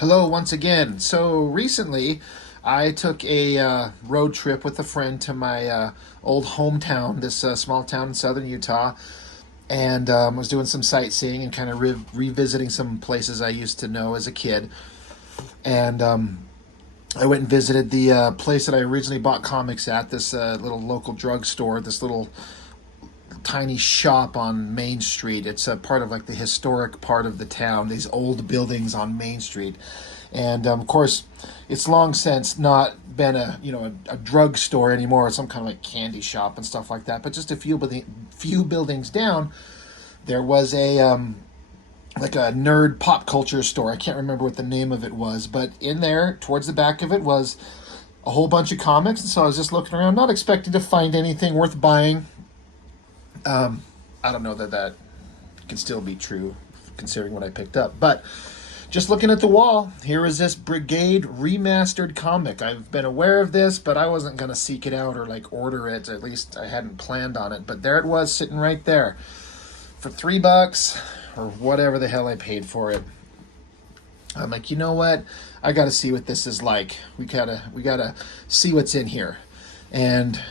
Hello once again. So recently, I took a road trip with a friend to my old hometown, this small town in southern Utah, and was doing some sightseeing and kind of revisiting some places I used to know as a kid. And I went and visited the place that I originally bought comics at, this little local drugstore, this little tiny shop on Main Street. It's a part of like the historic part of the town, these old buildings on Main Street. And of course, it's long since not been a drugstore anymore. It's some kind of like candy shop and stuff like that. But just a few buildings down, there was a like a nerd pop culture store. I can't remember what the name of it was, but in there, towards the back of it, was a whole bunch of comics. And so I was just looking around, not expecting to find anything worth buying. I don't know that can still be true considering what I picked up, but just looking at the wall, here is this Brigade Remastered comic. I've been aware of this, but I wasn't going to seek it out or like order it. At least I hadn't planned on it, but there it was sitting right there for $3 or whatever the hell I paid for it. I'm like, you know what? I got to see what this is like. We gotta see what's in here, and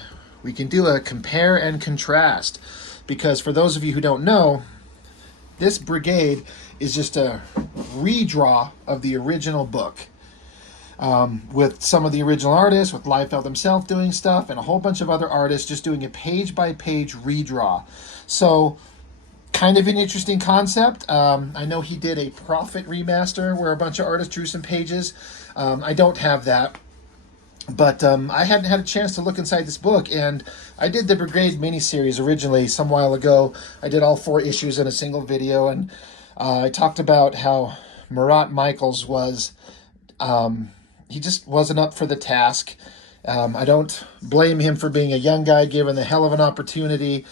we can do a compare and contrast, because for those of you who don't know, this Brigade is just a redraw of the original book, with some of the original artists, with Liefeld himself doing stuff, and a whole bunch of other artists just doing a page-by-page redraw. So, kind of an interesting concept. I know he did a Prophet remaster where a bunch of artists drew some pages. I don't have that. But I hadn't had a chance to look inside this book, and I did the Brigade miniseries originally some while ago. I did all 4 issues in a single video, and I talked about how Murat Michaels was, he just wasn't up for the task. I don't blame him for being a young guy given the hell of an opportunity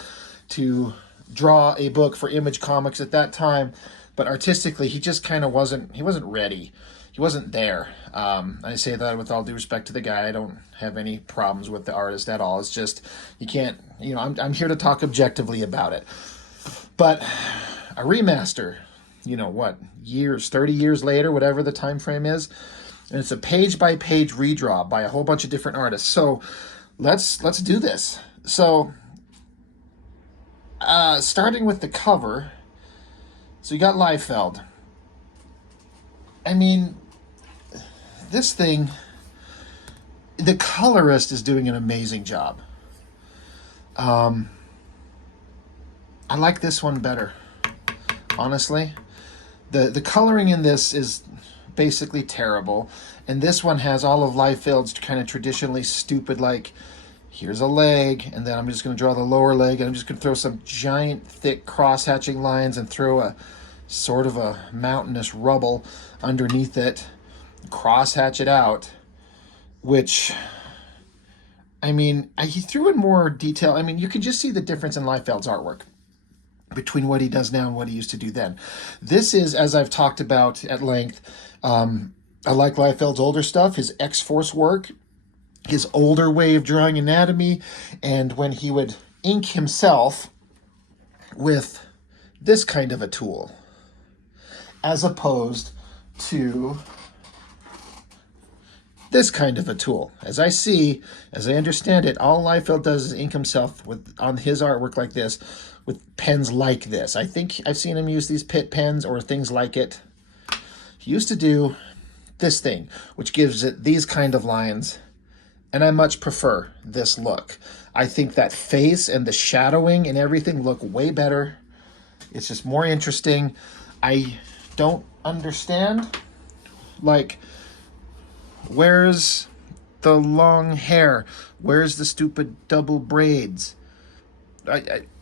to draw a book for Image Comics at that time, but artistically he just kind of wasn't ready. He wasn't there. I say that with all due respect to the guy. I don't have any problems with the artist at all. It's just, you can't, I'm here to talk objectively about it. But a remaster, what, 30 years later, whatever the time frame is, and it's a page-by-page redraw by a whole bunch of different artists. So let's do this. So starting with the cover, so you got Liefeld. I mean, this thing, the colorist is doing an amazing job. I like this one better, honestly. The coloring in this is basically terrible, and this one has all of Liefeld's kind of traditionally stupid, like, here's a leg, and then I'm just going to draw the lower leg, and I'm just going to throw some giant, thick cross-hatching lines and throw a sort of a mountainous rubble underneath it, cross-hatch it out, which, I mean, he threw in more detail. I mean, you can just see the difference in Liefeld's artwork between what he does now and what he used to do then. This is, as I've talked about at length, I like Liefeld's older stuff, his X-Force work, his older way of drawing anatomy, and when he would ink himself with this kind of a tool, as opposed to this kind of a tool. As I understand it, all Liefeld does is ink himself on his artwork like this, with pens like this. I think I've seen him use these Pitt pens or things like it. He used to do this thing, which gives it these kind of lines, and I much prefer this look. I think that face and the shadowing and everything look way better. It's just more interesting. I don't understand, like, where's the long hair? Where's the stupid double braids?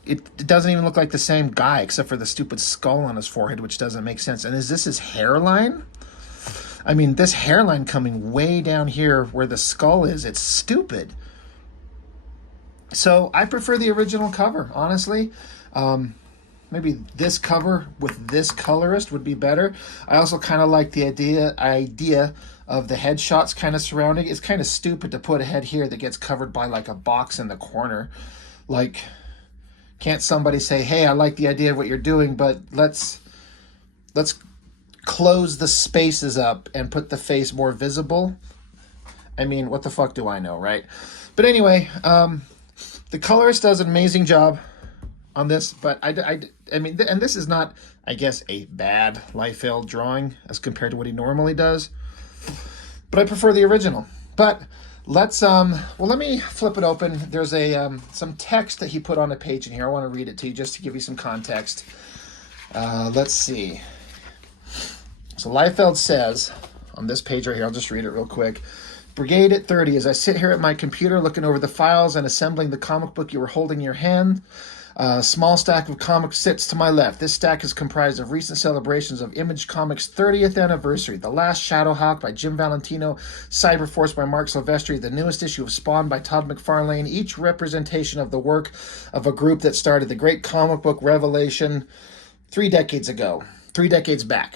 It doesn't even look like the same guy, except for the stupid skull on his forehead, which doesn't make sense. And is this his hairline? I mean, this hairline coming way down here where the skull is, it's stupid. So I prefer the original cover, honestly. Maybe this cover with this colorist would be better. I also kind of like the idea of the headshots kind of surrounding. It's kind of stupid to put a head here that gets covered by like a box in the corner. Like, can't somebody say, hey, I like the idea of what you're doing, but let's close the spaces up and put the face more visible. I mean, what the fuck do I know, right? But anyway, the colorist does an amazing job on this, but I mean, and this is not, I guess, a bad Liefeld drawing as compared to what he normally does, but I prefer the original. But let's, well, let me flip it open. There's a, some text that he put on a page in here. I want to read it to you just to give you some context. Let's see. So Liefeld says on this page right here, I'll just read it real quick. Brigade at 30. As I sit here at my computer looking over the files and assembling the comic book you were holding in your hand, a small stack of comics sits to my left. This stack is comprised of recent celebrations of Image Comics' 30th anniversary. The Last Shadowhawk by Jim Valentino, Cyberforce by Mark Silvestri, the newest issue of Spawn by Todd McFarlane, each representation of the work of a group that started the great comic book revelation 3 decades ago, 3 decades back.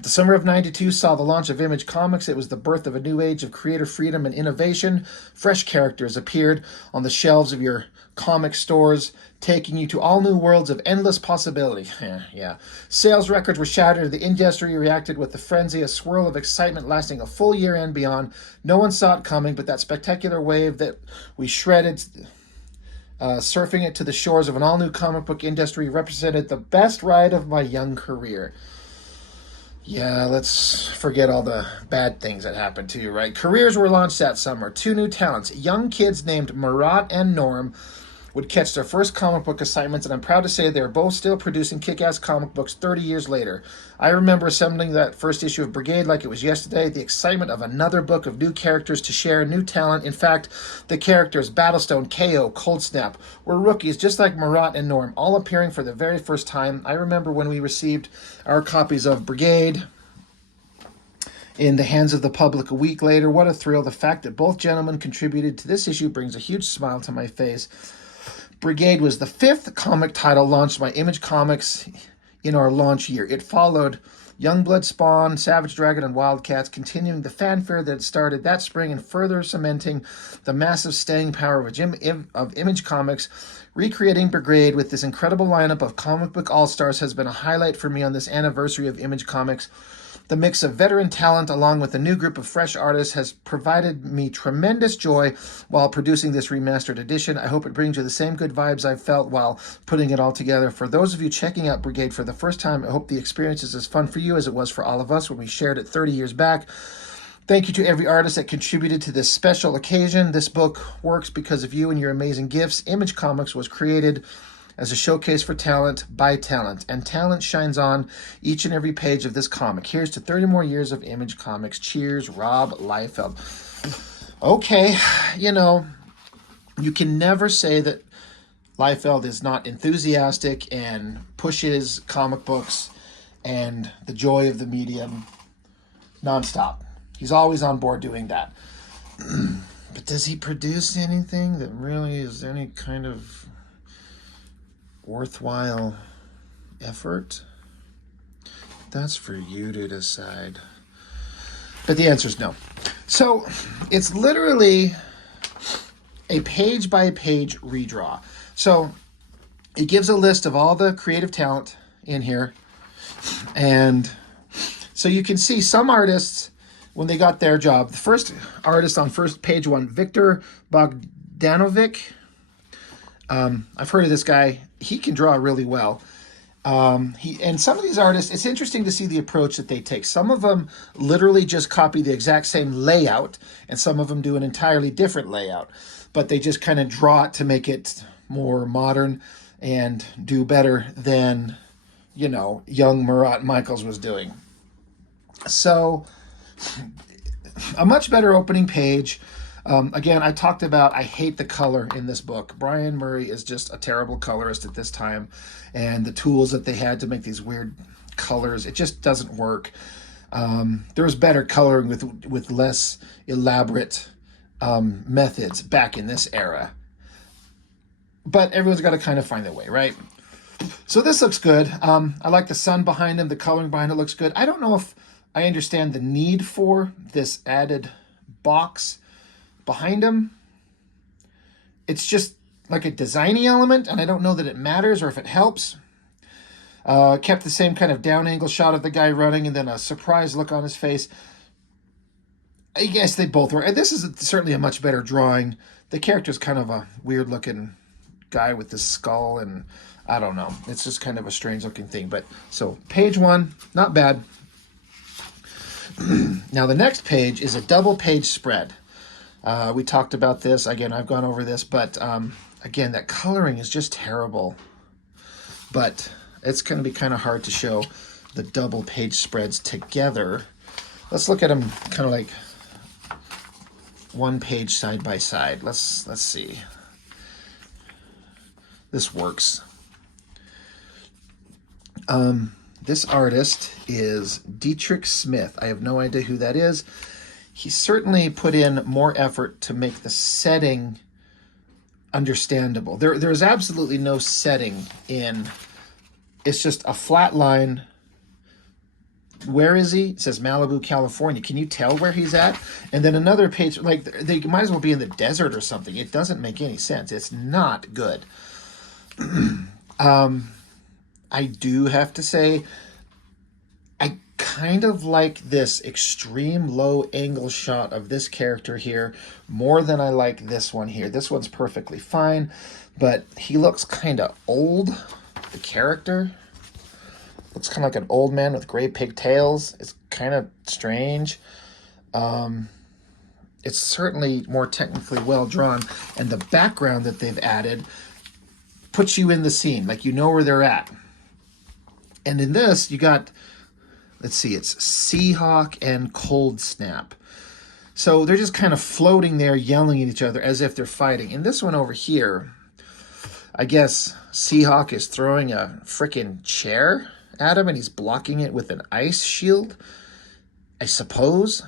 The summer of '92 saw the launch of Image Comics. It was the birth of a new age of creative freedom and innovation. Fresh characters appeared on the shelves of your comic stores, taking you to all new worlds of endless possibility. Yeah. Sales records were shattered. The industry reacted with the frenzy, a swirl of excitement lasting a full year and beyond. No one saw it coming, but that spectacular wave that we shredded, surfing it to the shores of an all-new comic book industry, represented the best ride of my young career. Yeah, let's forget all the bad things that happened to you, right? Careers were launched that summer. 2 new talents. Young kids named Marat and Norm would catch their first comic book assignments, and I'm proud to say they're both still producing kick-ass comic books 30 years later. I remember assembling that first issue of Brigade like it was yesterday. The excitement of another book of new characters to share, new talent. In fact, the characters Battlestone, KO, Cold Snap were rookies just like Marat and Norm, all appearing for the very first time. I remember when we received our copies of Brigade in the hands of the public a week later. What a thrill. The fact that both gentlemen contributed to this issue brings a huge smile to my face. Brigade was the 5th comic title launched by Image Comics in our launch year. It followed Youngblood, Spawn, Savage Dragon, and Wildcats, continuing the fanfare that started that spring and further cementing the massive staying power of Image Comics. Recreating Brigade with this incredible lineup of comic book all-stars has been a highlight for me on this anniversary of Image Comics. The mix of veteran talent along with a new group of fresh artists has provided me tremendous joy while producing this remastered edition. I hope it brings you the same good vibes I've felt while putting it all together. For those of you checking out Brigade for the first time, I hope the experience is as fun for you as it was for all of us when we shared it 30 years back. Thank you to every artist that contributed to this special occasion. This book works because of you and your amazing gifts. Image Comics was created as a showcase for talent by talent, and talent shines on each and every page of this comic. Here's to 30 more years of Image Comics. Cheers, Rob Liefeld. Okay, you know, you can never say that Liefeld is not enthusiastic and pushes comic books and the joy of the medium nonstop. He's always on board doing that. But does he produce anything that really is any kind of worthwhile effort? That's for you to decide. But the answer is no. So it's literally a page-by-page redraw. So it gives a list of all the creative talent in here. And so you can see some artists, when they got their job, the first artist on first page 1, Victor Bogdanovic. I've heard of this guy. He can draw really well. And some of these artists, it's interesting to see the approach that they take. Some of them literally just copy the exact same layout, and some of them do an entirely different layout. But they just kind of draw it to make it more modern and do better than, you know, young Murat Michaels was doing. So a much better opening page. Again, I talked about, I hate the color in this book. Brian Murray is just a terrible colorist at this time. And the tools that they had to make these weird colors, it just doesn't work. There was better coloring with less elaborate methods back in this era. But everyone's got to kind of find their way, right? So this looks good. I like the sun behind him. The coloring behind it looks good. I don't know if I understand the need for this added box behind him. It's just like a designy element, and I don't know that it matters or if it helps. Kept the same kind of down angle shot of the guy running and then a surprised look on his face. I guess they both were. And this is certainly a much better drawing. The character's kind of a weird looking guy with this skull, and I don't know. It's just kind of a strange looking thing. But so page 1, not bad. Now the next page is a double page spread. We talked about this. Again, I've gone over this, but again, that coloring is just terrible. But it's going to be kind of hard to show the double page spreads together. Let's look at them kind of like one page side by side. Let's see. This works. This artist is Dietrich Smith. I have no idea who that is. He certainly put in more effort to make the setting understandable. There's absolutely no setting in. It's just a flat line. Where is he? It says Malibu, California. Can you tell where he's at? And then another page, like they might as well be in the desert or something. It doesn't make any sense. It's not good. I do have to say, I kind of like this extreme low angle shot of this character here more than I like this one here. This one's perfectly fine, but he looks kind of old, the character. Looks kind of like an old man with gray pigtails. It's kind of strange. It's certainly more technically well drawn, and the background that they've added puts you in the scene, like you know where they're at. And in this, you got, let's see, it's Seahawk and Cold Snap. So they're just kind of floating there, yelling at each other as if they're fighting. In this one over here, I guess Seahawk is throwing a freaking chair at him, and he's blocking it with an ice shield, I suppose.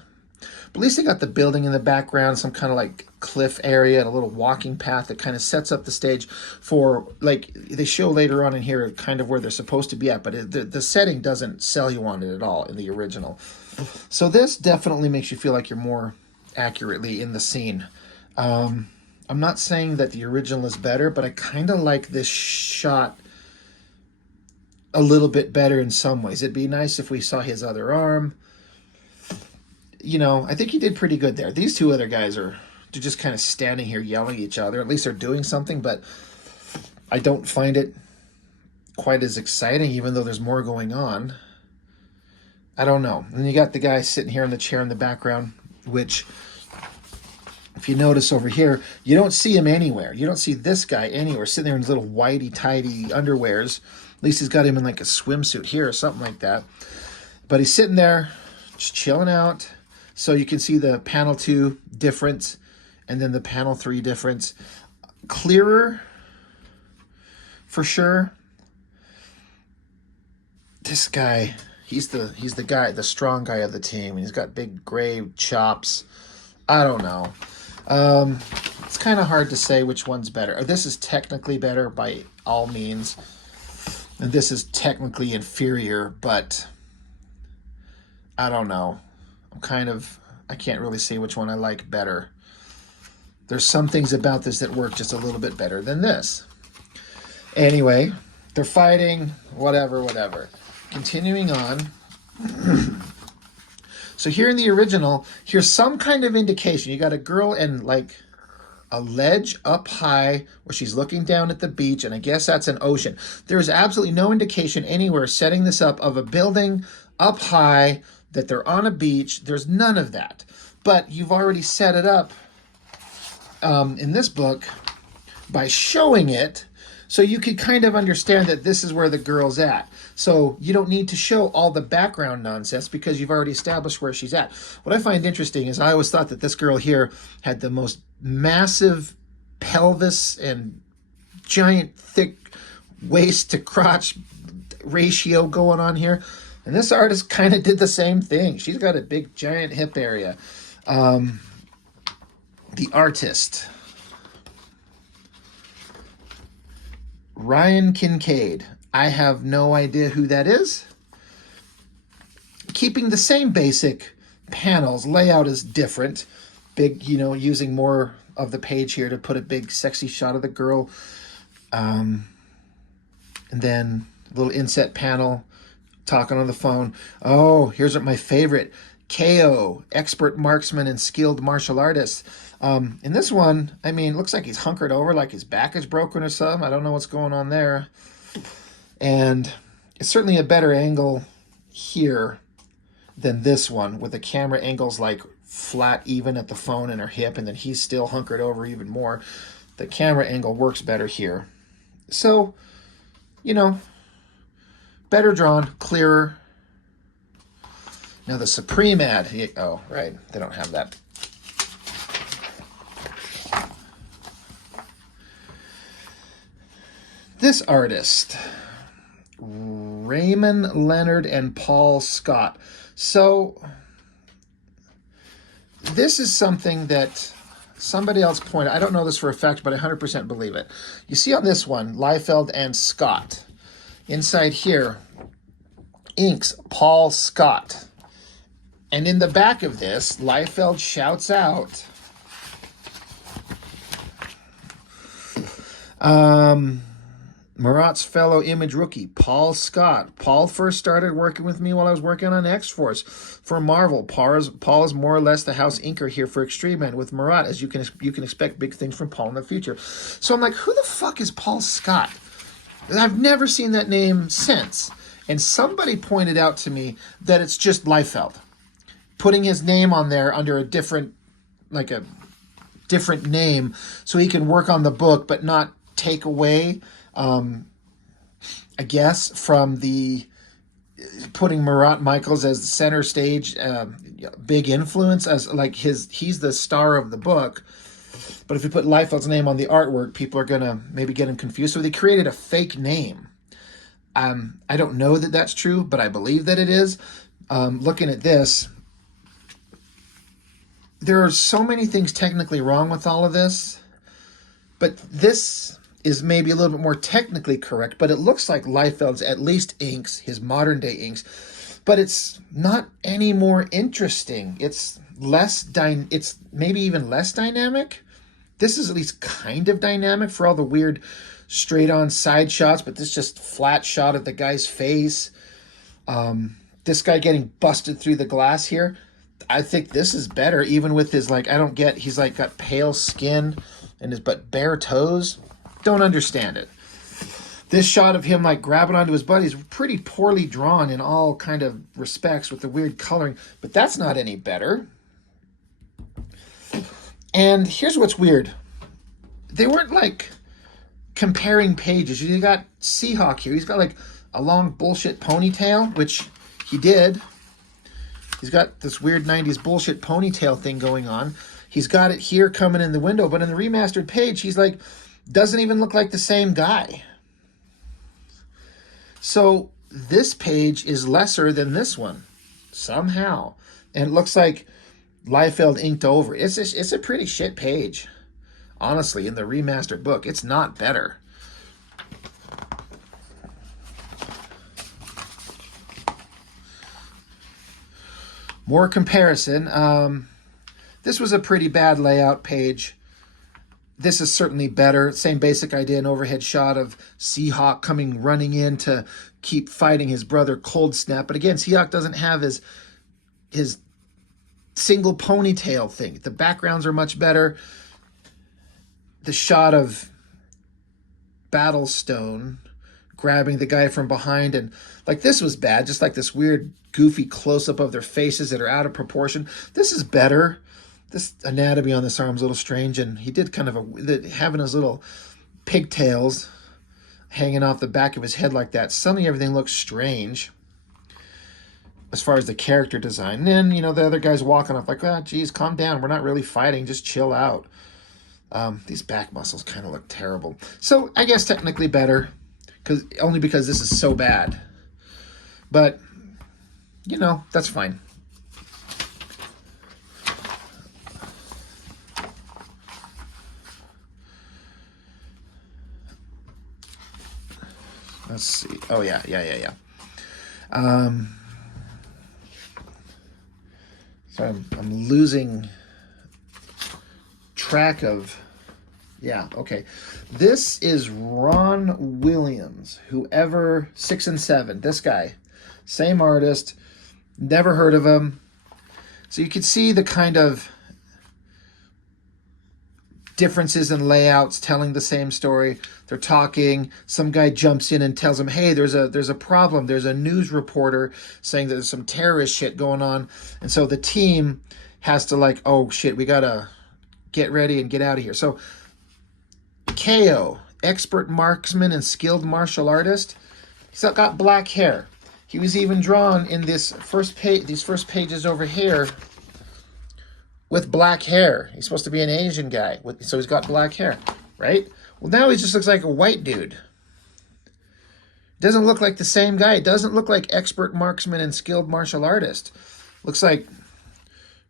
But at least they got the building in the background, some kind of like cliff area and a little walking path that kind of sets up the stage for, like, they show later on in here kind of where they're supposed to be at, but the setting doesn't sell you on it at all in the original. So this definitely makes you feel like you're more accurately in the scene. I'm not saying that the original is better, but I kind of like this shot a little bit better in some ways. It'd be nice if we saw his other arm. You know, I think he did pretty good there. These two other guys they're just kind of standing here yelling at each other. At least they're doing something, but I don't find it quite as exciting, even though there's more going on. I don't know. And you got the guy sitting here in the chair in the background, which, if you notice over here, you don't see him anywhere. You don't see this guy anywhere, sitting there in his little whitey-tidy underwears. At least he's got him in like a swimsuit here or something like that. But he's sitting there, just chilling out. So you can see the panel 2 difference and then the panel 3 difference. Clearer, for sure. This guy, he's the guy, the strong guy of the team. He's got big gray chops. I don't know. It's kind of hard to say which one's better. This is technically better by all means. And this is technically inferior, but I don't know. I can't really say which one I like better. There's some things about this that work just a little bit better than this. Anyway, they're fighting, whatever. Continuing on. So here in the original, here's some kind of indication. You got a girl in like a ledge up high where she's looking down at the beach, and I guess that's an ocean. There is absolutely no indication anywhere setting this up of a building up high, that they're on a beach. There's none of that. But you've already set it up in this book by showing it, so you could kind of understand that this is where the girl's at. So you don't need to show all the background nonsense because you've already established where she's at. What I find interesting is I always thought that this girl here had the most massive pelvis and giant thick waist to crotch ratio going on here. And this artist kind of did the same thing. She's got a big, giant hip area. The artist, Ryan Kincaid. I have no idea who that is. Keeping the same basic panels. Layout is different. Big, using more of the page here to put a big, sexy shot of the girl. And then Little inset panel, talking on the phone. Oh, here's what my favorite. KO, expert marksman and skilled martial artist. In this one, I mean, it looks like he's hunkered over, like his back is broken or something. I don't know what's going on there. And it's certainly a better angle here than this one, with the camera angles like flat even at the phone and her hip, and then he's still hunkered over even more. The camera angle works better here. So, you know, better drawn, clearer. Now the Supreme ad, oh, right, they don't have that. This artist, Raymond Leonard and Paul Scott. So this is something that somebody else pointed. I don't know this for a fact, but I 100% believe it. You see on this one, Liefeld and Scott. Inside here, inks Paul Scott. And in the back of this, Liefeld shouts out, Marat's fellow image rookie, Paul Scott. Paul first started working with me while I was working on X-Force for Marvel. Paul is more or less the house inker here for Extreme Man with Marat, as you can expect big things from Paul in the future. So I'm like, who the fuck is Paul Scott? I've never seen that name since. And somebody pointed out to me that it's just Liefeld, putting his name on there under a different name so he can work on the book but not take away, I guess, from the putting Marat Michaels as the center stage, big influence, as like he's the star of the book. But if you put Liefeld's name on the artwork, people are gonna maybe get him confused. So they created a fake name. I don't know that that's true, but I believe that it is. Looking at this, there are so many things technically wrong with all of this, but this is maybe a little bit more technically correct, but it looks like Liefeld's at least inks, his modern day inks, but it's not any more interesting. It's it's maybe even less dynamic. This is at least kind of dynamic for all the weird straight on side shots, but this just flat shot of the guy's face. This guy getting busted through the glass here. I think this is better, even with his, like, he's like got pale skin and his but bare toes. Don't understand it. This shot of him like grabbing onto his butt is pretty poorly drawn in all kind of respects with the weird coloring, but that's not any better. And here's what's weird. They weren't like comparing pages. You got Seahawk here. He's got like a long bullshit ponytail, which he did. He's got this weird 90s bullshit ponytail thing going on. He's got it here coming in the window, but in the remastered page, he's like, doesn't even look like the same guy. So this page is lesser than this one, somehow. And it looks like Liefeld inked over. It's a pretty shit page. Honestly, in the remastered book, it's not better. More comparison. This was a pretty bad layout page. This is certainly better. Same basic idea, an overhead shot of Seahawk running in to keep fighting his brother Cold Snap. But again, Seahawk doesn't have his single ponytail thing. The backgrounds are much better. The shot of Battlestone grabbing the guy from behind, and like this was bad, just like this weird goofy close-up of their faces that are out of proportion. This is better. This anatomy on this arm's a little strange, and he did kind of having his little pigtails hanging off the back of his head like that. Suddenly everything looks strange as far as the character design. And then, you know, the other guy's walking off like, geez, calm down. We're not really fighting. Just chill out. These back muscles kind of look terrible. So I guess technically better, only because this is so bad. But, you know, that's fine. Let's see. Oh, yeah. So I'm losing track of Yeah, okay. This is Ron Williams, whoever, 6 and 7. This guy, same artist, never heard of him. So you can see the kind of differences in layouts telling the same story. They're talking, some guy jumps in and tells them, hey, there's a problem. There's a news reporter saying that there's some terrorist shit going on. And so the team has to like, oh shit, we gotta get ready and get out of here. So KO, expert marksman and skilled martial artist. He's got black hair. He was even drawn in this first page, these first pages over here, with black hair. He's supposed to be an Asian guy, so he's got black hair, right? Well, now he just looks like a white dude. Doesn't look like the same guy. It doesn't look like expert marksman and skilled martial artist. Looks like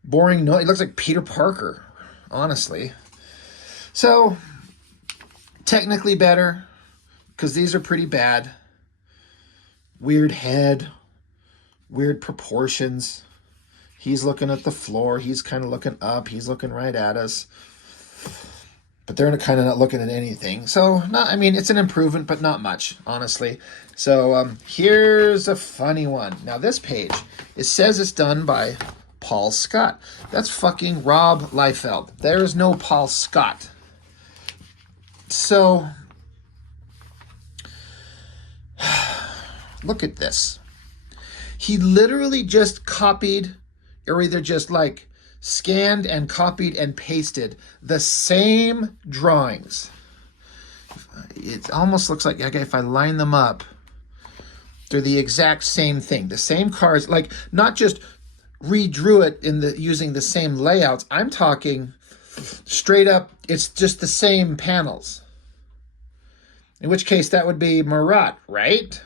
boring. No, he looks like Peter Parker, honestly. So technically better, because these are pretty bad. Weird head, weird proportions. He's looking at the floor. He's kind of looking up. He's looking right at us. But they're kind of not looking at anything. So, I mean, it's an improvement, but not much, honestly. So, here's a funny one. Now, this page, it says it's done by Paul Scott. That's fucking Rob Liefeld. There's no Paul Scott. So, look at this. He literally just copied, or either just like scanned and copied and pasted the same drawings. It almost looks like, okay, if I line them up, they're the exact same thing. The same cards, like not just redrew it using the same layouts. I'm talking straight up, it's just the same panels. In which case that would be Marat, right?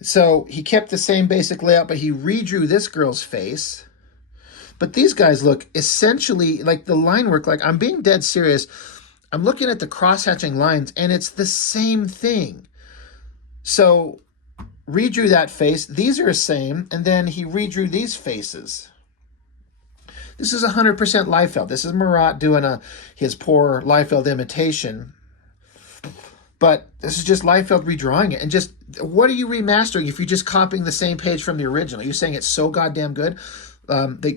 So he kept the same basic layout, but he redrew this girl's face. But these guys look essentially like the line work. Like, I'm being dead serious. I'm looking at the cross-hatching lines, and it's the same thing. So redrew that face. These are the same, and then he redrew these faces. This is 100% Liefeld. This is Marat doing his poor Liefeld imitation. But this is just Liefeld redrawing it. And just, what are you remastering if you're just copying the same page from the original? You're saying it's so goddamn good?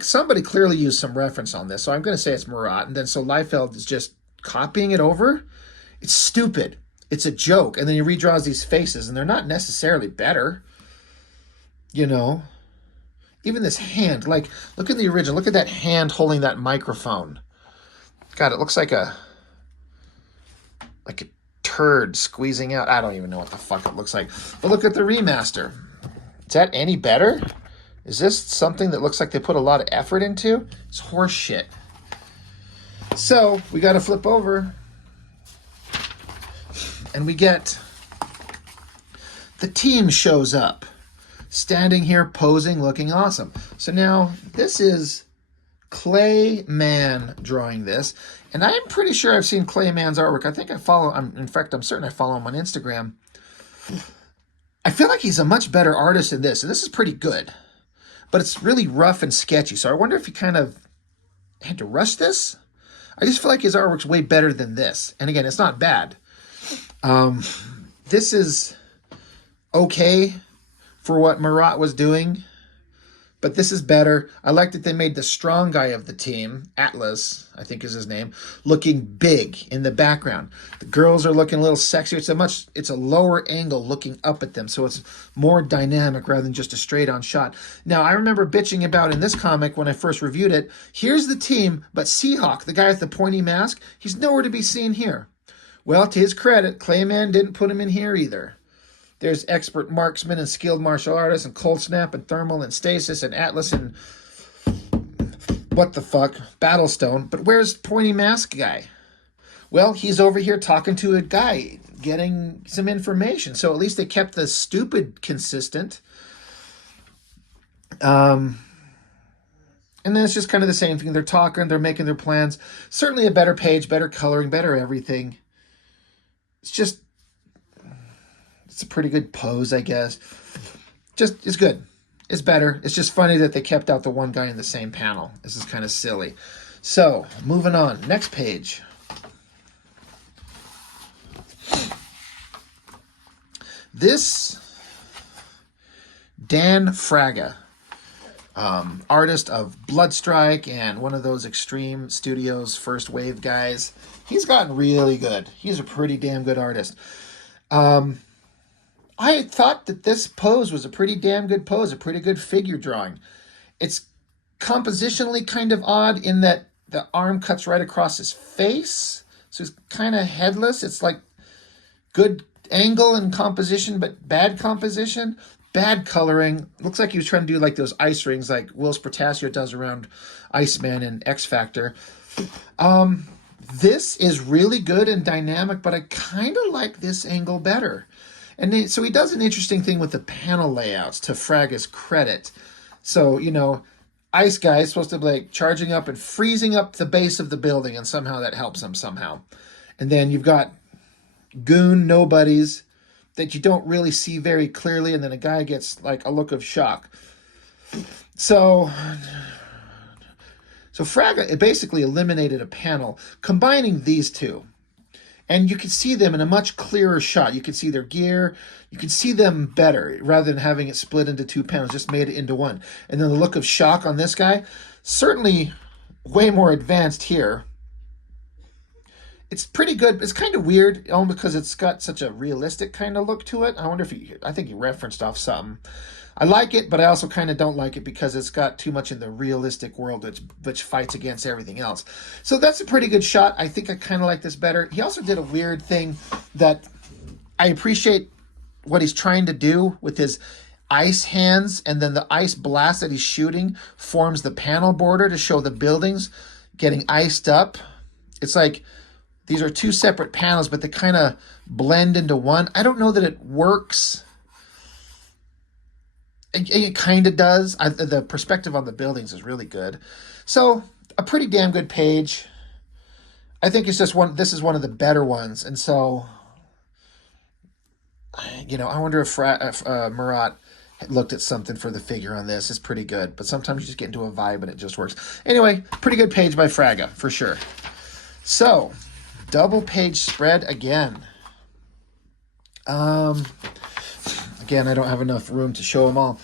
Somebody clearly used some reference on this, so I'm going to say it's Marat. And then so Liefeld is just copying it over? It's stupid. It's a joke. And then he redraws these faces, and they're not necessarily better. You know? Even this hand, like, look at the original. Look at that hand holding that microphone. God, it looks like a turd squeezing out. I don't even know what the fuck it looks like. But look at the remaster. Is that any better? Is this something that looks like they put a lot of effort into? It's horse shit. So we got to flip over, and we get the team shows up, standing here, posing, looking awesome. So now this is Clay Mann drawing this, and I'm pretty sure I've seen Clay Mann's artwork. I think I follow, in fact, I'm certain I follow him on Instagram. I feel like he's a much better artist than this, and this is pretty good. But it's really rough and sketchy, so I wonder if he kind of had to rush this. I just feel like his artwork's way better than this. And again, it's not bad. This is okay for what Marat was doing, but this is better. I like that they made the strong guy of the team, Atlas, I think is his name, looking big in the background. The girls are looking a little sexier. It's a lower angle looking up at them, so it's more dynamic rather than just a straight-on shot. Now, I remember bitching about in this comic when I first reviewed it, here's the team, but Seahawk, the guy with the pointy mask, he's nowhere to be seen here. Well, to his credit, Clay Mann didn't put him in here either. There's expert marksman and skilled martial artists and cold snap and thermal and stasis and Atlas and what the fuck, Battlestone. But where's pointy mask guy? Well, he's over here talking to a guy, getting some information. So at least they kept the stupid consistent. And then it's just kind of the same thing. They're talking, they're making their plans. Certainly a better page, better coloring, better everything. It's a pretty good pose, I guess. It's good. It's better. It's just funny that they kept out the one guy in the same panel. This is kind of silly. So, moving on. Next page. This Dan Fraga, artist of Bloodstrike and one of those Extreme Studios first wave guys, he's gotten really good. He's a pretty damn good artist. I thought that this pose was a pretty damn good pose, a pretty good figure drawing. It's compositionally kind of odd in that the arm cuts right across his face, so he's kind of headless. It's like good angle and composition, but bad composition, bad coloring. Looks like he was trying to do like those ice rings like Willis Portasio does around Iceman and X Factor. This is really good and dynamic, but I kind of like this angle better. And so he does an interesting thing with the panel layouts, to Fraga's credit. So, you know, Ice Guy is supposed to be like charging up and freezing up the base of the building, and somehow that helps him somehow. And then you've got goon nobodies that you don't really see very clearly, and then a guy gets like a look of shock. So Fraga, it basically eliminated a panel, combining these two. And you can see them in a much clearer shot. You can see their gear. You can see them better rather than having it split into two panels, just made it into one. And then the look of shock on this guy, certainly way more advanced here. It's pretty good. It's kind of weird, only because it's got such a realistic kind of look to it. I wonder if I think he referenced off something. I like it, but I also kind of don't like it because it's got too much in the realistic world, which fights against everything else. So that's a pretty good shot. I think I kind of like this better. He also did a weird thing that I appreciate what he's trying to do with his ice hands, and then the ice blast that he's shooting forms the panel border to show the buildings getting iced up. It's like these are two separate panels, but they kind of blend into one. I don't know that it works. It kind of does. The perspective on the buildings is really good. So a pretty damn good page. I think it's just one. This is one of the better ones. And so, you know, I wonder if Marat looked at something for the figure on this. It's pretty good. But sometimes you just get into a vibe and it just works. Anyway, pretty good page by Fraga, for sure. So, double page spread again. Again, I don't have enough room to show them all.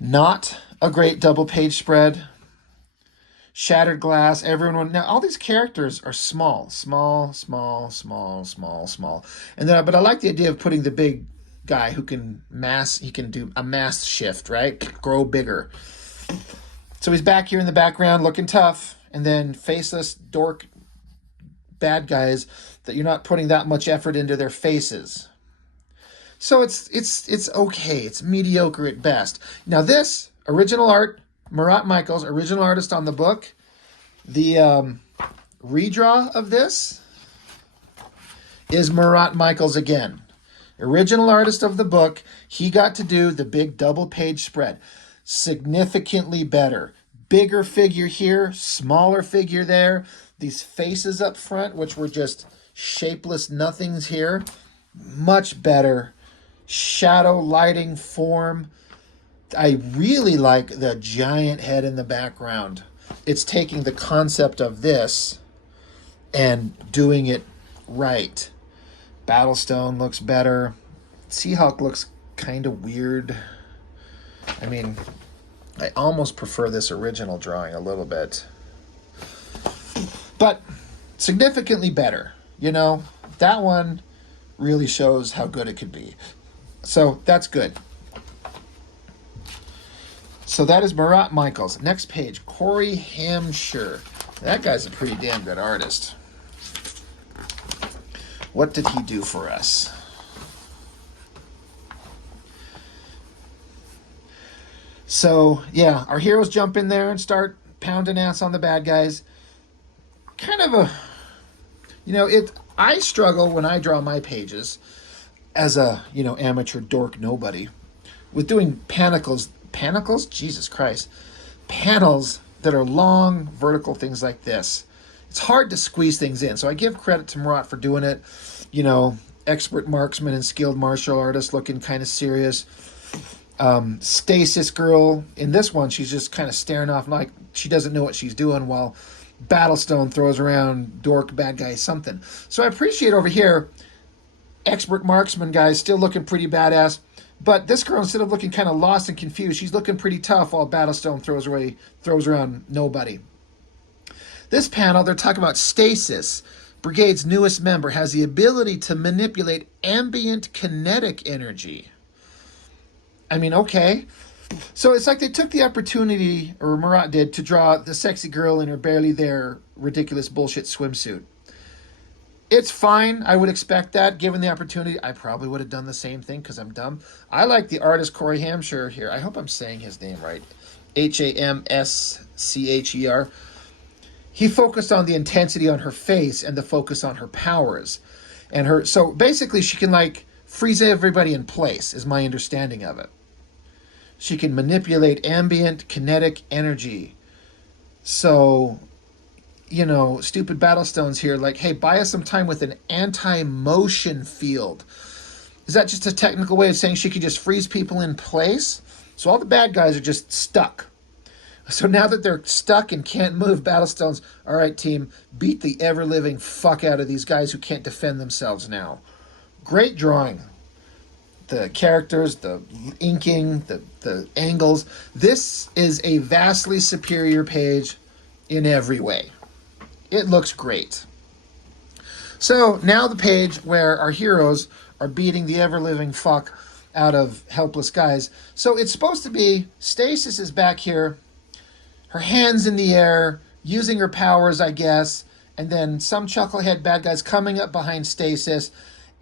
Not a great double page spread. Shattered glass, everyone. Now, all these characters are small. And then, but I like the idea of putting the big guy who can he can do a mass shift, right? Grow bigger. So he's back here in the background looking tough. And then faceless dork bad guys that you're not putting that much effort into their faces. So it's okay. It's mediocre at best. Now this original art, Marat Michaels, original artist on the book. The redraw of this is Marat Michaels again. Original artist of the book. He got to do the big double page spread. Significantly better. Bigger figure here, smaller figure there. These faces up front, which were just shapeless nothings here. Much better. Shadow lighting form. I really like the giant head in the background. It's taking the concept of this and doing it right. Battlestone looks better. Seahawk looks kind of weird. I mean, I almost prefer this original drawing a little bit. But significantly better. You know, that one really shows how good it could be. So that's good. So that is Marat Michaels. Next page, Corey Hampshire. That guy's a pretty damn good artist. What did he do for us? So, yeah, our heroes jump in there and start pounding ass on the bad guys. Kind of a, you know, I struggle when I draw my pages as a, you know, amateur dork nobody with doing panels, Jesus Christ, panels that are long, vertical, things like this. It's hard to squeeze things in. So I give credit to Marat for doing it. You know, expert marksman and skilled martial artist looking kind of serious. Stasis girl, in this one, she's just kind of staring off like she doesn't know what she's doing while Battlestone throws around dork, bad guy, something. So I appreciate over here expert marksman guys still looking pretty badass. But this girl, instead of looking kind of lost and confused, she's looking pretty tough while Battlestone throws around nobody. This panel, they're talking about Stasis. Brigade's newest member has the ability to manipulate ambient kinetic energy. I mean, okay. So it's like they took the opportunity, or Marat did, to draw the sexy girl in her barely there ridiculous bullshit swimsuit. It's fine. I would expect that. Given the opportunity, I probably would have done the same thing because I'm dumb. I like the artist Corey Hampshire here. I hope I'm saying his name right. Hamscher. He focused on the intensity on her face and the focus on her powers. And her, so basically she can like freeze everybody in place, is my understanding of it. She can manipulate ambient kinetic energy. So, you know, stupid Battlestone's here like, hey, buy us some time with an anti-motion field. Is that just a technical way of saying she could just freeze people in place? So all the bad guys are just stuck. So now that they're stuck and can't move, Battlestone's, all right, team, beat the ever-living fuck out of these guys who can't defend themselves now. Great drawing. The characters, the inking, the angles. This is a vastly superior page in every way. It looks great. So now the page where our heroes are beating the ever-living fuck out of helpless guys. So it's supposed to be Stasis is back here, her hands in the air, using her powers, I guess, and then some chucklehead bad guys coming up behind Stasis,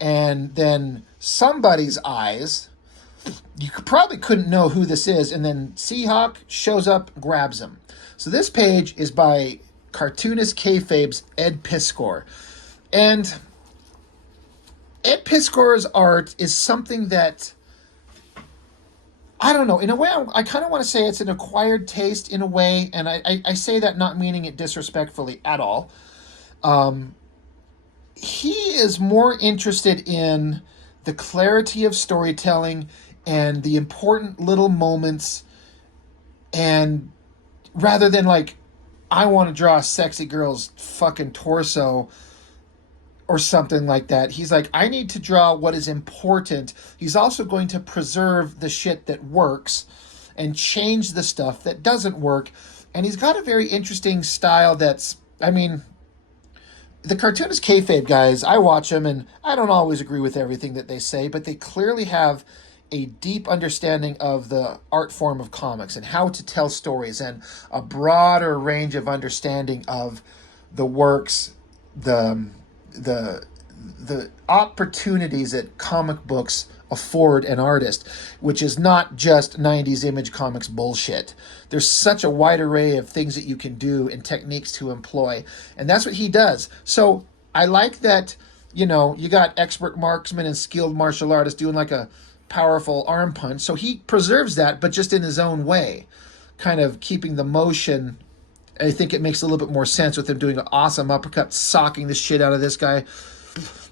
and then somebody's eyes, you probably couldn't know who this is, and then Seahawk shows up, grabs him. So this page is by cartoonist kayfabe's Ed Piskor. And Ed Piskor's art is something that, I don't know, in a way, I kind of want to say it's an acquired taste in a way, and I say that not meaning it disrespectfully at all. He is more interested in the clarity of storytelling and the important little moments, and rather than like, I want to draw a sexy girl's fucking torso or something like that. He's like, I need to draw what is important. He's also going to preserve the shit that works and change the stuff that doesn't work. And he's got a very interesting style that's, I mean, the cartoonist kayfabe guys, I watch them and I don't always agree with everything that they say, but they clearly have a deep understanding of the art form of comics and how to tell stories and a broader range of understanding of the works, the opportunities that comic books afford an artist, which is not just 90s Image Comics bullshit. There's such a wide array of things that you can do and techniques to employ, and that's what he does. So I like that, you know, you got expert marksmen and skilled martial artists doing like a powerful arm punch, so he preserves that, but just in his own way, kind of keeping the motion. I think it makes a little bit more sense with him doing an awesome uppercut, socking the shit out of this guy.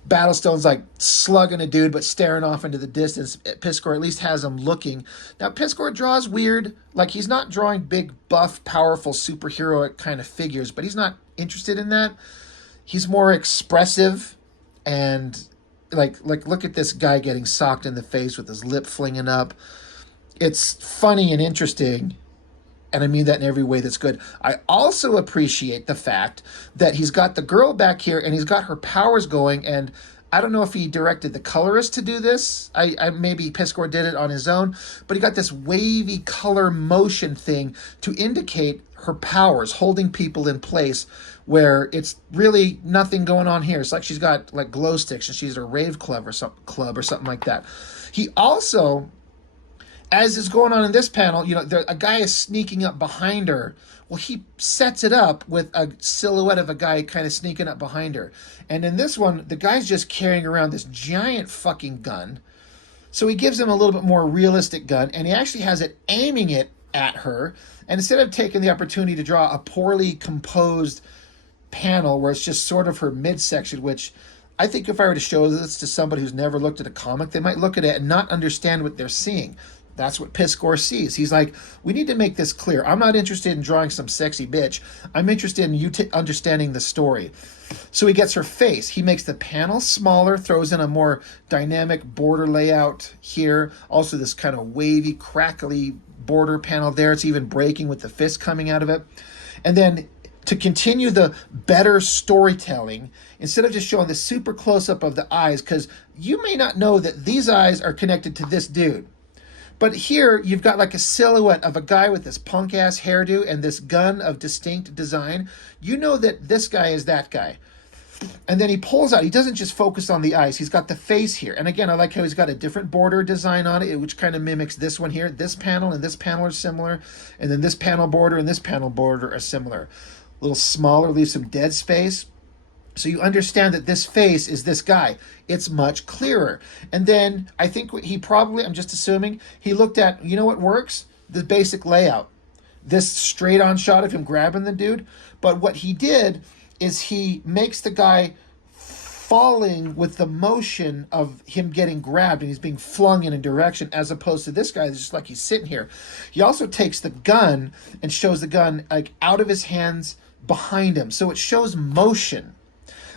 Battlestone's like slugging a dude, but staring off into the distance. Piskor at least has him looking. Now, Piskor draws weird. Like, he's not drawing big, buff, powerful, superheroic kind of figures, but he's not interested in that. He's more expressive, and like look at this guy getting socked in the face with his lip flinging up. It's funny and interesting, and I mean that in every way that's good. I also appreciate the fact that he's got the girl back here and he's got her powers going, and I don't know if he directed the colorist to do this. I maybe Piskor did it on his own, but he got this wavy color motion thing to indicate her powers, holding people in place where it's really nothing going on here. It's like she's got like glow sticks and she's a rave club or something like that. He also, as is going on in this panel, you know, a guy is sneaking up behind her. Well, he sets it up with a silhouette of a guy kind of sneaking up behind her. And in this one, the guy's just carrying around this giant fucking gun. So he gives him a little bit more realistic gun, and he actually has it aiming it at her. And instead of taking the opportunity to draw a poorly composed panel where it's just sort of her midsection, which I think if I were to show this to somebody who's never looked at a comic, they might look at it and not understand what they're seeing. That's what Piskor sees. He's like, we need to make this clear. I'm not interested in drawing some sexy bitch. I'm interested in you understanding the story. So he gets her face. He makes the panel smaller, throws in a more dynamic border layout here. Also this kind of wavy, crackly border panel there. It's even breaking with the fist coming out of it. And then to continue the better storytelling, instead of just showing the super close-up of the eyes, because you may not know that these eyes are connected to this dude. But here, you've got like a silhouette of a guy with this punk-ass hairdo and this gun of distinct design. You know that this guy is that guy. And then he pulls out. He doesn't just focus on the eyes. He's got the face here. And again, I like how he's got a different border design on it, which kind of mimics this one here. This panel and this panel are similar. And then this panel border and this panel border are similar. A little smaller, leaves some dead space. So you understand that this face is this guy. It's much clearer. And then I think he probably, I'm just assuming, he looked at, you know what works? The basic layout. This straight on shot of him grabbing the dude. But what he did is he makes the guy falling with the motion of him getting grabbed and he's being flung in a direction, as opposed to this guy that's just like he's sitting here. He also takes the gun and shows the gun like out of his hands behind him. So it shows motion.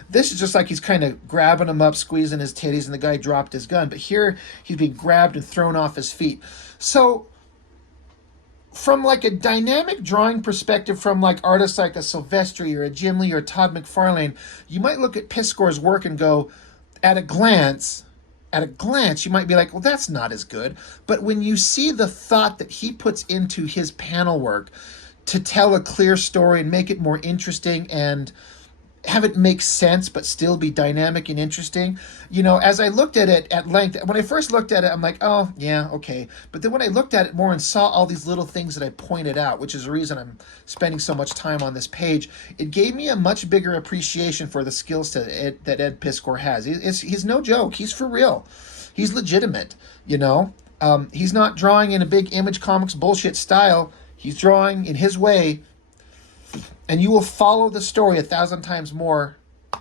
This is just like he's kind of grabbing him up, squeezing his titties, and the guy dropped his gun. But here, he's being grabbed and thrown off his feet. So, from like a dynamic drawing perspective, from like artists like a Silvestri or a Jim Lee or Todd McFarlane, you might look at Piskor's work and go, at a glance, you might be like, well, that's not as good. But when you see the thought that he puts into his panel work to tell a clear story and make it more interesting and have it make sense but still be dynamic and interesting. You know, as I looked at it at length, when I first looked at it, I'm like, oh, yeah, okay. But then when I looked at it more and saw all these little things that I pointed out, which is the reason I'm spending so much time on this page, it gave me a much bigger appreciation for the skill set that Ed Piskor has. He's no joke. He's for real. He's legitimate, you know. He's not drawing in a big Image Comics bullshit style. He's drawing in his way, and you will follow the story 1,000 times more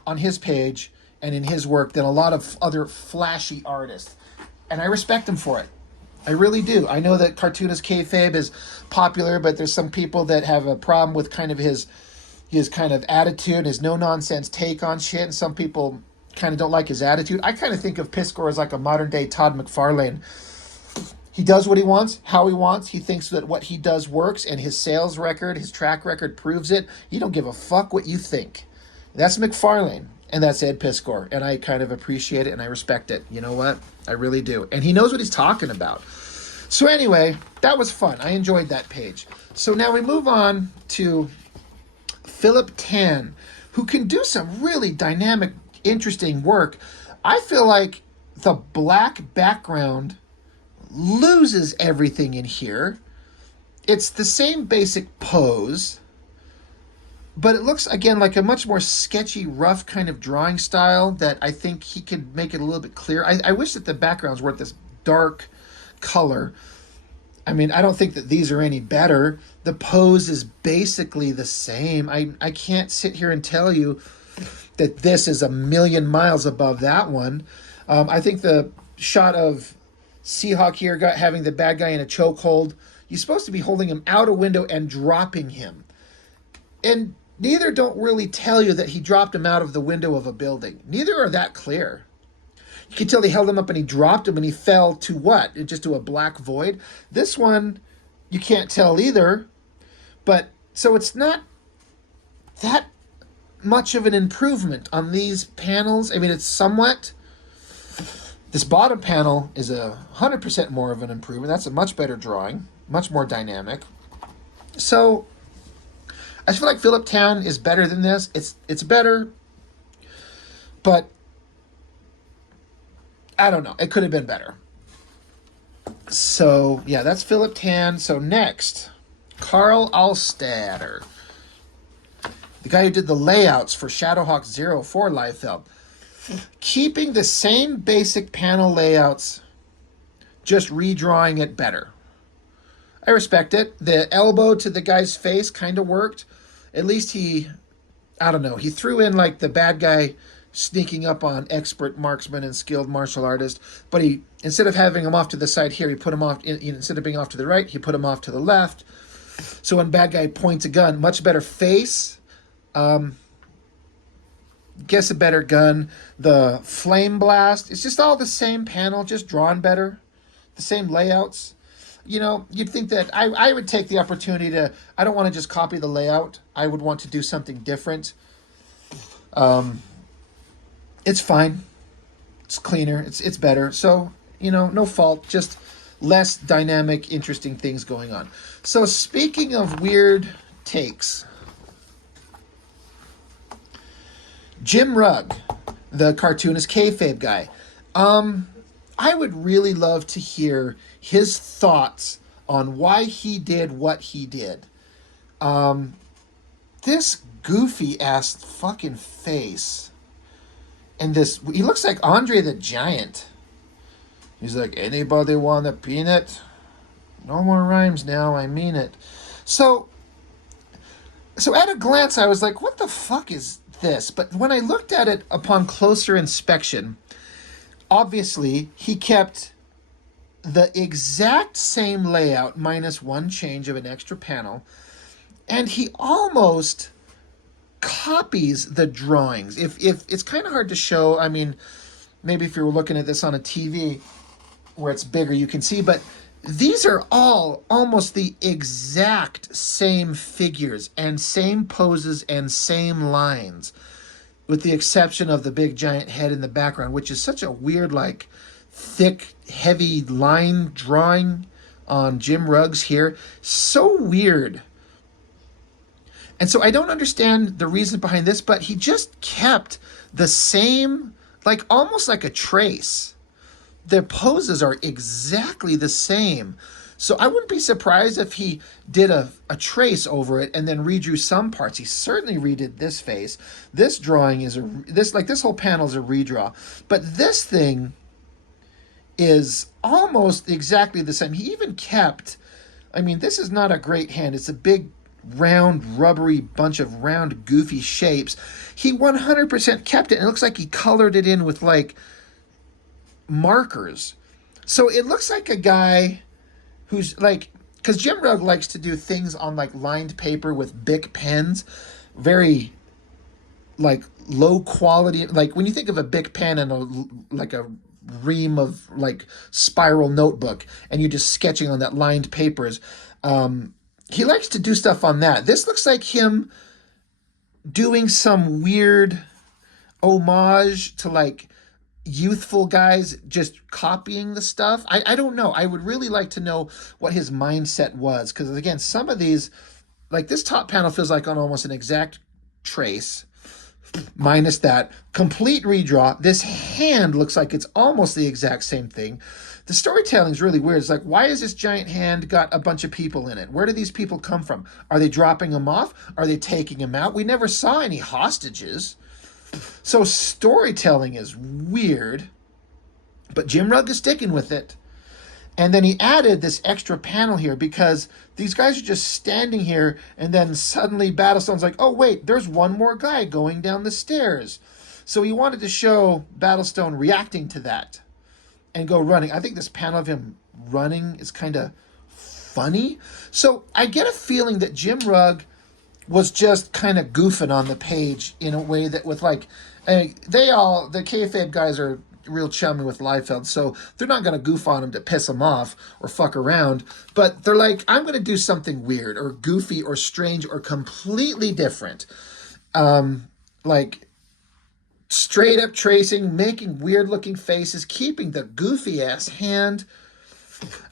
on his page and in his work than a lot of other flashy artists. And I respect him for it. I really do. I know that cartoonist kayfabe is popular, but there's some people that have a problem with kind of his kind of attitude, his no-nonsense take on shit, and some people kind of don't like his attitude. I kind of think of Piskor as like a modern-day Todd McFarlane. He does what he wants, how he wants. He thinks that what he does works, and his sales record, his track record proves it. He don't give a fuck what you think. That's McFarlane, and that's Ed Piskor, and I kind of appreciate it, and I respect it. You know what? I really do. And he knows what he's talking about. So anyway, that was fun. I enjoyed that page. So now we move on to Philip Tan, who can do some really dynamic, interesting work. I feel like the black background loses everything in here. It's the same basic pose, but it looks, again, like a much more sketchy, rough kind of drawing style that I think he could make it a little bit clearer. I wish that the backgrounds weren't this dark color. I mean, I don't think that these are any better. The pose is basically the same. I can't sit here and tell you that this is a million miles above that one. I think the shot of Seahawk here having the bad guy in a chokehold, you're supposed to be holding him out a window and dropping him. And neither don't really tell you that he dropped him out of the window of a building. Neither are that clear. You can tell he held him up and he dropped him and he fell to what? Just to a black void. This one, you can't tell either. But, so it's not that much of an improvement on these panels. I mean, it's somewhat. This bottom panel is 100% more of an improvement. That's a much better drawing, much more dynamic. So I feel like Philip Tan is better than this. It's better, but I don't know. It could have been better. So yeah, that's Philip Tan. So next, Carl Alstadter, the guy who did the layouts for Shadowhawk 04 Liefeld. Keeping the same basic panel layouts, just redrawing it better. I respect it. The elbow to the guy's face kind of worked. At least he, I don't know, he threw in like the bad guy sneaking up on expert marksman and skilled martial artist. But he, instead of having him off to the side here, he put him off, instead of being off to the right, he put him off to the left. So when bad guy points a gun, much better face. Guess a better gun. The flame blast, it's just all the same panel, just drawn better. The same layouts. You know, you'd think that I would take the opportunity to, I don't want to just copy the layout. I would want to do something different. It's fine. It's cleaner. It's better. So, you know, no fault. Just less dynamic, interesting things going on. So speaking of weird takes, Jim Rugg, the cartoonist kayfabe guy. I would really love to hear his thoughts on why he did what he did. This goofy ass fucking face. And this, he looks like Andre the Giant. He's like, anybody want a peanut? No more rhymes now, I mean it. So at a glance, I was like, what the fuck is this? But when I looked at it upon closer inspection, obviously he kept the exact same layout minus one change of an extra panel, and he almost copies the drawings. If it's kind of hard to show, I mean, maybe if you were looking at this on a TV where it's bigger, you can see, but these are all almost the exact same figures and same poses and same lines, with the exception of the big giant head in the background, which is such a weird, like, thick, heavy line drawing on Jim Rugg's here. So weird. And so I don't understand the reason behind this, but he just kept the same, like almost like a trace. Their poses are exactly the same. So I wouldn't be surprised if he did a trace over it and then redrew some parts. He certainly redid this face. This drawing is this whole panel is a redraw. But this thing is almost exactly the same. He even kept, I mean, this is not a great hand. It's a big, round, rubbery bunch of round, goofy shapes. He 100% kept it, and it looks like he colored it in with, like, markers. So it looks like a guy who's, like, because Jim Rugg likes to do things on, like, lined paper with Bic pens. Very, like, low quality. Like, when you think of a Bic pen and a ream of, like, spiral notebook, and you're just sketching on that lined papers, he likes to do stuff on that. This looks like him doing some weird homage to, like, youthful guys just copying the stuff. I don't know. I would really like to know what his mindset was, because, again, some of these, like, this top panel feels like on almost an exact trace, minus that complete redraw. This hand looks like it's almost the exact same thing. The storytelling is really weird. It's like, why has this giant hand got a bunch of people in it? Where do these people come from? Are they dropping them off? Are they taking them out? We never saw any hostages. So storytelling is weird, but Jim Rugg is sticking with it. And then he added this extra panel here because these guys are just standing here, and then suddenly Battlestone's like, oh, wait, there's one more guy going down the stairs. So he wanted to show Battlestone reacting to that and go running. I think this panel of him running is kind of funny. So I get a feeling that Jim Rugg was just kind of goofing on the page in a way that, with, like, the kayfabe guys are real chummy with Liefeld, so they're not going to goof on him to piss him off or fuck around, but they're like, I'm going to do something weird or goofy or strange or completely different. Like, straight up tracing, making weird looking faces, keeping the goofy ass hand.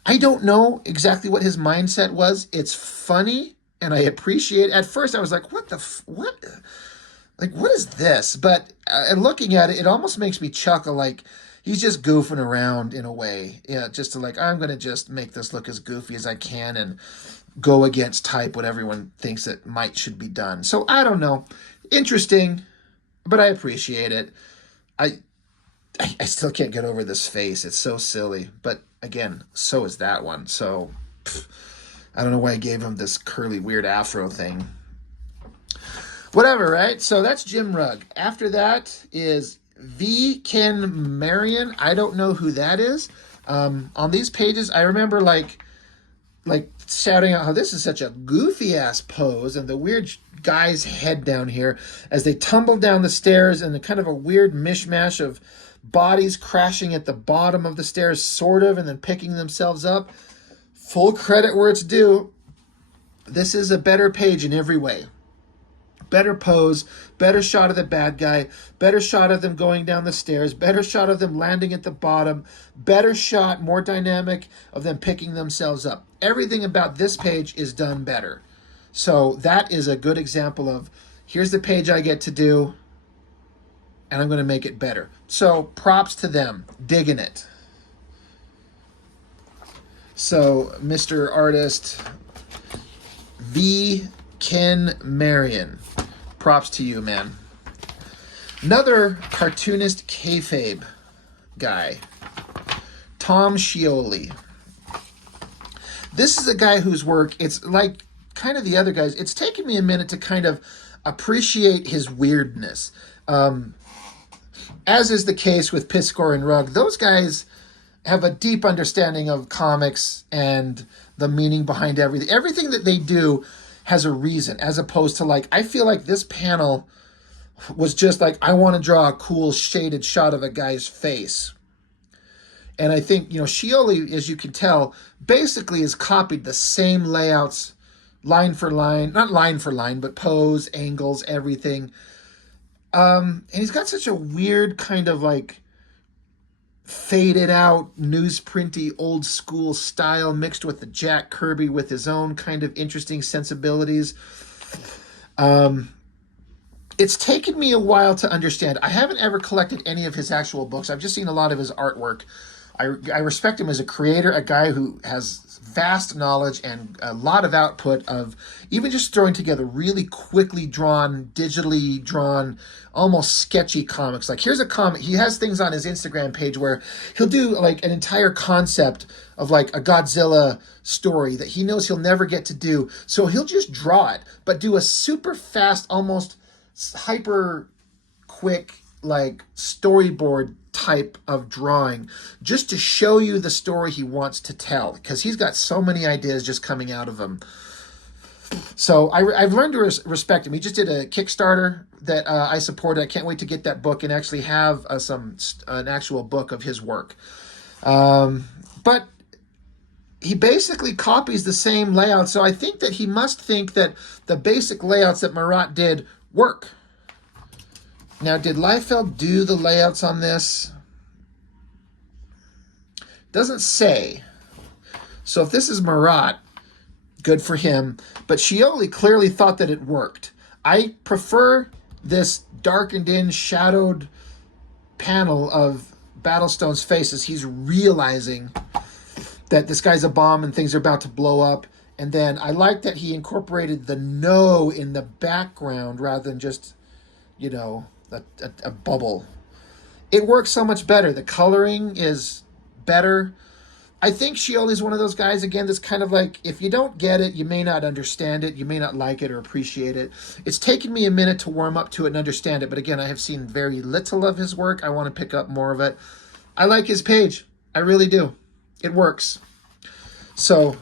I don't know exactly what his mindset was. It's funny, and I appreciate it. At first I was like, what? Like, what is this? But looking at it, it almost makes me chuckle. Like, he's just goofing around in a way. Yeah, just to, like, I'm going to just make this look as goofy as I can and go against type what everyone thinks it should be done. So I don't know. Interesting, but I appreciate it. I still can't get over this face. It's so silly. But again, so is that one. So I don't know why I gave him this curly weird afro thing. Whatever, right? So that's Jim Rugg. After that is V. Ken Marion. I don't know who that is. On these pages, I remember like shouting out how this is such a goofy ass pose, and the weird guy's head down here as they tumble down the stairs, and the kind of a weird mishmash of bodies crashing at the bottom of the stairs, sort of, and then picking themselves up. Full credit where it's due. This is a better page in every way. Better pose, better shot of the bad guy, better shot of them going down the stairs, better shot of them landing at the bottom, better shot, more dynamic, of them picking themselves up. Everything about this page is done better. So that is a good example of, here's the page I get to do, and I'm going to make it better. So props to them, digging it. So Mr. Artist V. Ken Marion, props to you, man. Another cartoonist kayfabe guy, Tom Scioli. This is a guy whose work, it's like kind of the other guys, it's taken me a minute to kind of appreciate his weirdness. As is the case with Piscore and Rugg, those guys have a deep understanding of comics and the meaning behind everything. Everything that they do has a reason, as opposed to like, I feel like this panel was just like, I want to draw a cool shaded shot of a guy's face. And I think, you know, Scioli, as you can tell, basically has copied the same layouts, line for line, not line for line, but pose, angles, everything. And he's got such a weird kind of like faded out, newsprinty, old school style mixed with the Jack Kirby with his own kind of interesting sensibilities. It's taken me a while to understand. I haven't ever collected any of his actual books. I've just seen a lot of his artwork. I respect him as a creator, a guy who has vast knowledge and a lot of output of even just throwing together really quickly drawn, digitally drawn, almost sketchy comics. Like here's a comic, he has things on his Instagram page where he'll do like an entire concept of like a Godzilla story that he knows he'll never get to do. So he'll just draw it, but do a super fast, almost hyper quick, like storyboard type of drawing just to show you the story he wants to tell, because he's got so many ideas just coming out of him. So I've learned to respect him. He just did a Kickstarter that I supported. I can't wait to get that book and actually have an actual book of his work. But he basically copies the same layout, so I think that he must think that the basic layouts that Marat did work. Now, did Liefeld do the layouts on this? Doesn't say. So if this is Marat, good for him. But Scioli clearly thought that it worked. I prefer this darkened in, shadowed panel of Battlestone's face as he's realizing that this guy's a bomb and things are about to blow up. And then I like that he incorporated the no in the background rather than just, you know, a bubble. It works so much better. The coloring is better. I think Scioli's one of those guys, again, that's kind of like, if you don't get it, you may not understand it, you may not like it or appreciate it. It's taken me a minute to warm up to it and understand it, but again, I have seen very little of his work. I want to pick up more of it. I like his page. I really do. It works. So,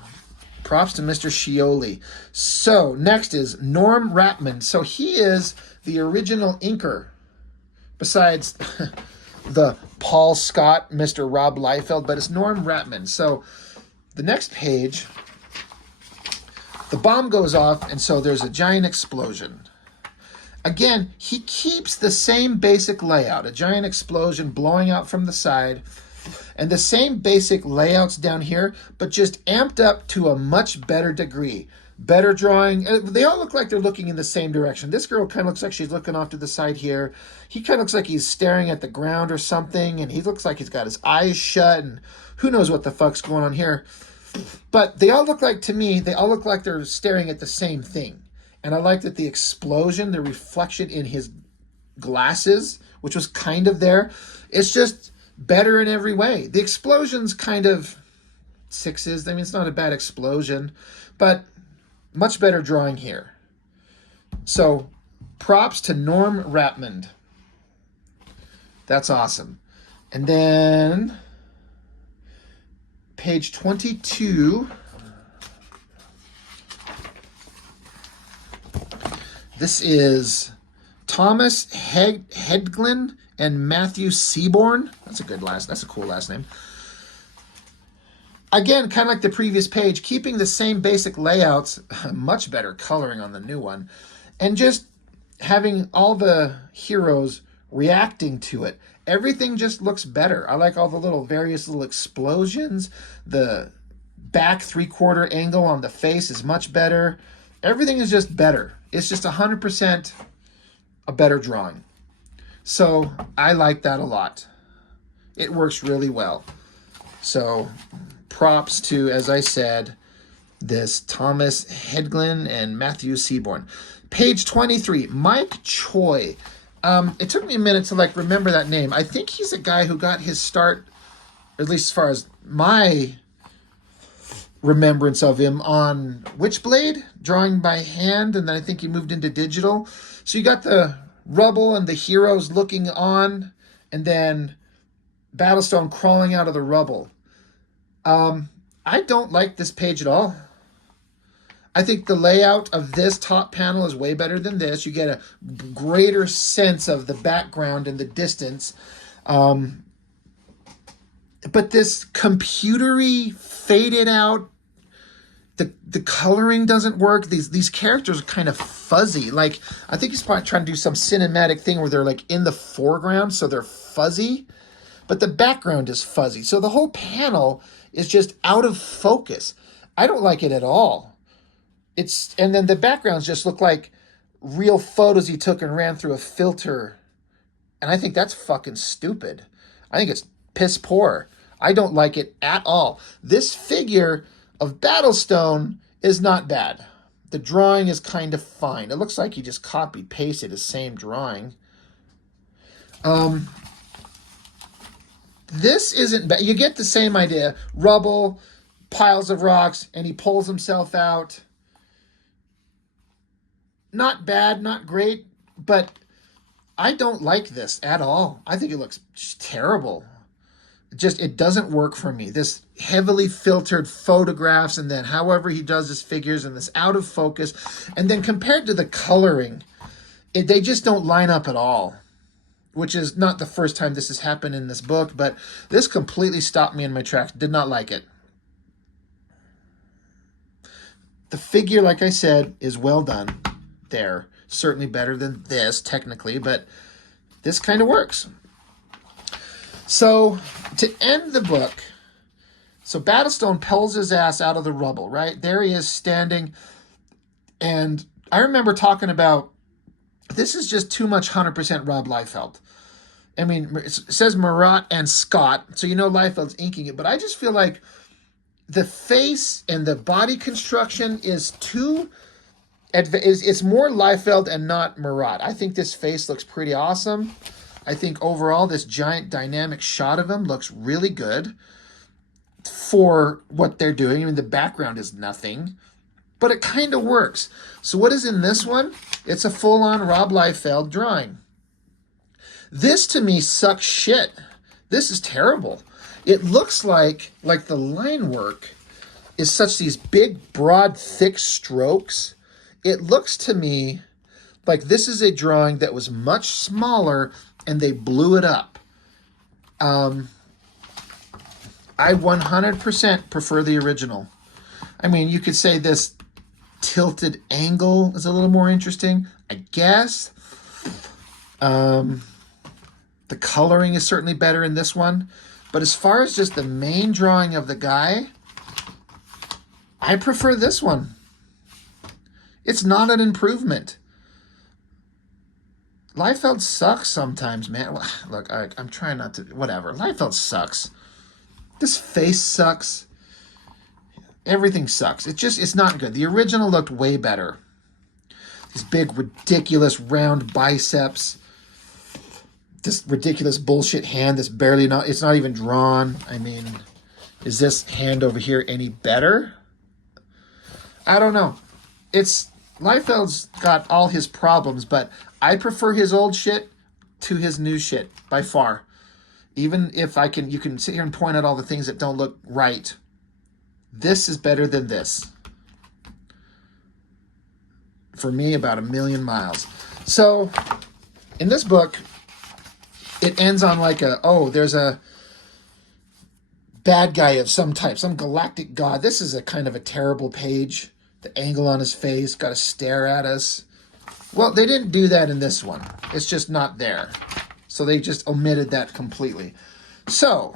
props to Mr. Scioli. So, next is Norm Rapman. So, he is the original inker, besides the Paul Scott, Mr. Rob Liefeld, but it's Norm Rapman. So the next page, the bomb goes off, and so there's a giant explosion. Again, he keeps the same basic layout, a giant explosion blowing out from the side, and the same basic layouts down here, but just amped up to a much better degree. Better drawing. They all look like they're looking in the same direction. This girl kind of looks like she's looking off to the side here. He kind of looks like he's staring at the ground or something, and he looks like he's got his eyes shut, and who knows what the fuck's going on here. But they all look like, to me, they all look like they're staring at the same thing. And I like that the explosion, the reflection in his glasses, which was kind of there, it's just better in every way. The explosion's kind of sixes. I mean, it's not a bad explosion, but much better drawing here. So Props to Norm Rapmond. That's awesome. And then page 22. This is Thomas Hedglin and Matthew Seaborn. That's a cool last name. Again, kind of like the previous page, keeping the same basic layouts, much better coloring on the new one, and just having all the heroes reacting to it. Everything just looks better. I like all the various little explosions. The back 3/4 angle on the face is much better. Everything is just better. It's just 100% a better drawing. So I like that a lot. It works really well. So props to, as I said, this Thomas Hedglin and Matthew Seaborn. Page 23, Mike Choi. It took me a minute to remember that name. I think he's a guy who got his start, at least as far as my remembrance of him, on Witchblade, drawing by hand, and then I think he moved into digital. So you got the rubble and the heroes looking on, and then Battlestone crawling out of the rubble. I don't like this page at all. I think the layout of this top panel is way better than this. You get a greater sense of the background and the distance. But this computery, faded out, the coloring doesn't work. These characters are kind of fuzzy. I think he's probably trying to do some cinematic thing where they're in the foreground, so they're fuzzy. But the background is fuzzy. So the whole panel is just out of focus. I don't like it at all. And then the backgrounds just look like real photos he took and ran through a filter. And I think that's fucking stupid. I think it's piss poor. I don't like it at all. This figure of Battlestone is not bad. The drawing is kind of fine. It looks like he just copy-pasted the same drawing. This isn't bad. You get the same idea. Rubble, piles of rocks, and he pulls himself out. Not bad, not great, but I don't like this at all. I think it looks just terrible. It doesn't work for me. This heavily filtered photographs, and then however he does his figures, and this out of focus, and then compared to the coloring, they just don't line up at all, which is not the first time this has happened in this book, but this completely stopped me in my tracks. Did not like it. The figure, like I said, is well done there. Certainly better than this, technically, but this kind of works. So, to end the book, so Battlestone pulls his ass out of the rubble, right? There he is standing, and I remember talking about, this is just too much 100% Rob Liefeld. I mean, it says Marat and Scott, so you know Liefeld's inking it, but I just feel like the face and the body construction is too... It's more Liefeld and not Marat. I think this face looks pretty awesome. I think overall this giant dynamic shot of him looks really good for what they're doing. I mean, the background is nothing, but it kind of works. So what is in this one? It's a full-on Rob Liefeld drawing. This, to me, sucks shit. This is terrible. It looks like the line work is such these big, broad, thick strokes. It looks to me like this is a drawing that was much smaller and they blew it up. I 100% prefer the original. I mean, you could say this tilted angle is a little more interesting, I guess. The coloring is certainly better in this one. But as far as just the main drawing of the guy, I prefer this one. It's not an improvement. Liefeld sucks sometimes, man. Look, I'm trying not to... Whatever. Liefeld sucks. This face sucks. Everything sucks. It's not good. The original looked way better. These big, ridiculous, round biceps. This ridiculous bullshit hand that's barely... It's not even drawn. I mean, is this hand over here any better? I don't know. It's Liefeld's got all his problems, but I prefer his old shit to his new shit by far. Even if you can sit here and point out all the things that don't look right. This is better than this. For me, about 1,000,000 miles. So, in this book, it ends on like there's a bad guy of some type, some galactic god. This is a kind of a terrible page. The angle on his face, got to stare at us. Well, they didn't do that in this one. It's just not there. So they just omitted that completely. So,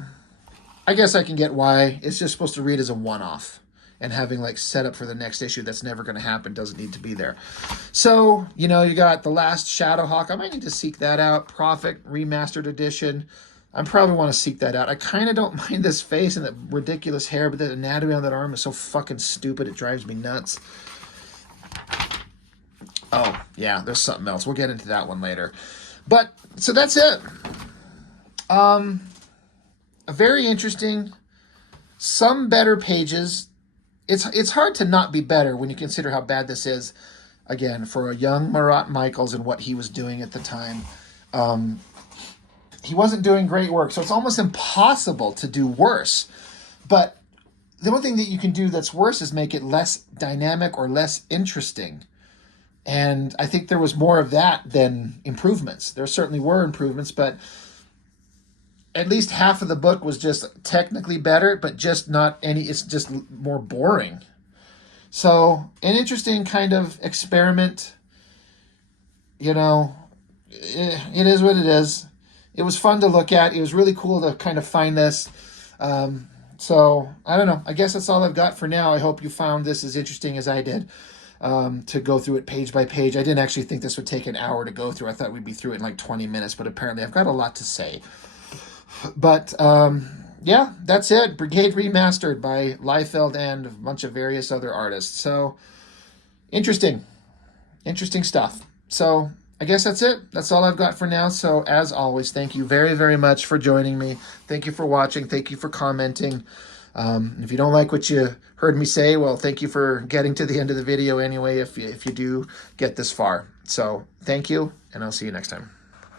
I guess I can get why it's just supposed to read as a one-off. And having like set up for the next issue that's never going to happen doesn't need to be there. So, you got The Last Shadowhawk. I might need to seek that out. Prophet Remastered Edition. I probably want to seek that out. I kind of don't mind this face and that ridiculous hair, but the anatomy on that arm is so fucking stupid. It drives me nuts. Oh, yeah, there's something else. We'll get into that one later. But, so that's it. A very interesting, some better pages. It's hard to not be better when you consider how bad this is, again, for a young Marat Michaels and what he was doing at the time. He wasn't doing great work, so it's almost impossible to do worse. But the one thing that you can do that's worse is make it less dynamic or less interesting. And I think there was more of that than improvements. There certainly were improvements, but at least half of the book was just technically better, but just not any, it's just more boring. So, an interesting kind of experiment. It is what it is. It was fun to look at. It was really cool to kind of find this. So, I don't know. I guess that's all I've got for now. I hope you found this as interesting as I did to go through it page by page. I didn't actually think this would take an hour to go through. I thought we'd be through it in like 20 minutes, but apparently I've got a lot to say. But, yeah, that's it. Brigade Remastered by Liefeld and a bunch of various other artists. So, interesting stuff. So, I guess that's it. That's all I've got for now. So, as always, thank you very, very much for joining me. Thank you for watching. Thank you for commenting. If you don't like what you heard me say, well, thank you for getting to the end of the video anyway, if you do get this far. So, thank you, and I'll see you next time.